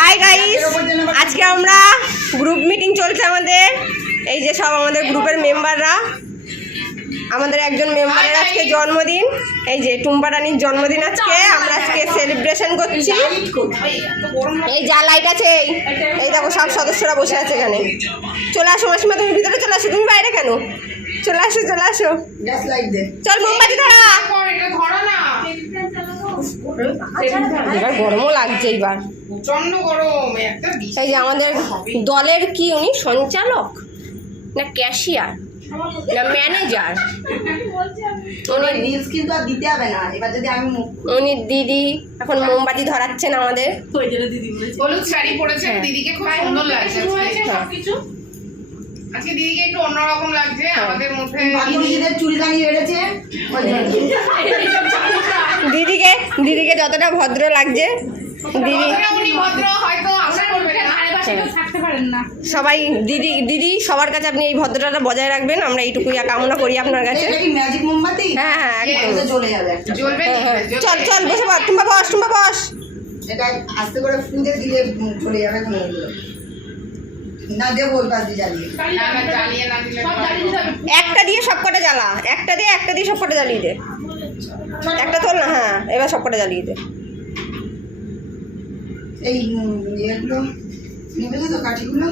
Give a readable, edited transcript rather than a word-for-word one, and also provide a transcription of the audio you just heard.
Hi guys, আজকে আমরা group meeting চলছে আমাদের। এই যে সব আমাদের গ্রুপের মেম্বাররা, আমাদের একজন মেম্বারের আজকে জন্মদিন। এই যে টুম্পা রানীর জন্মদিন আজকে, আমরা আজকে সেলিব্রেশন করছি। এই যা লাইট আছে, এই দেখো সব সদস্যরা বসে আছে এখানে। চলে আসো মাসিমা, তুমি ভিতরে চলে আসো। তুমি বাইরে কেন? চলে আসো চলে আসো, চল মোমবাতি ধরা। এবার গরমও লাগছে এইবার, এই যে আমাদের দলের কি উনি সঞ্চালক না ক্যাশিয়ার না ম্যানেজার, উনি দিদি এখন মোমবাতি ধরাচ্ছেন আমাদের। হলুদ শাড়ি পরেছে দিদিকে, খুব সুন্দর লাগছে আজকে দিদিকে, একটু অন্যরকম লাগছে আমাদের মধ্যে। চুলদানি বেড়েছে দিদিকে যতটা ভদ্র লাগছে, সবাই দিদি সবার কাছে আপনি এই ভদ্রতাটা বজায় রাখবেন, আমরা এইটুকুই কামনা করি আপনার কাছে। হ্যাঁ হ্যাঁ চল চল বসে বস, টুম্পা বস, টুম্পা বস। আস্তে করে ফুঁদে দিলে চলে যাবে না, দেবো একটা দিয়ে সব কটা জ্বালা, একটা দিয়ে সব কটা জ্বালিয়ে দে। একটা তোল না, হ্যাঁ এবার সব কটা জ্বালিয়ে দে। এই ইয়েগুলো নেবে তো কাঠিগুলো।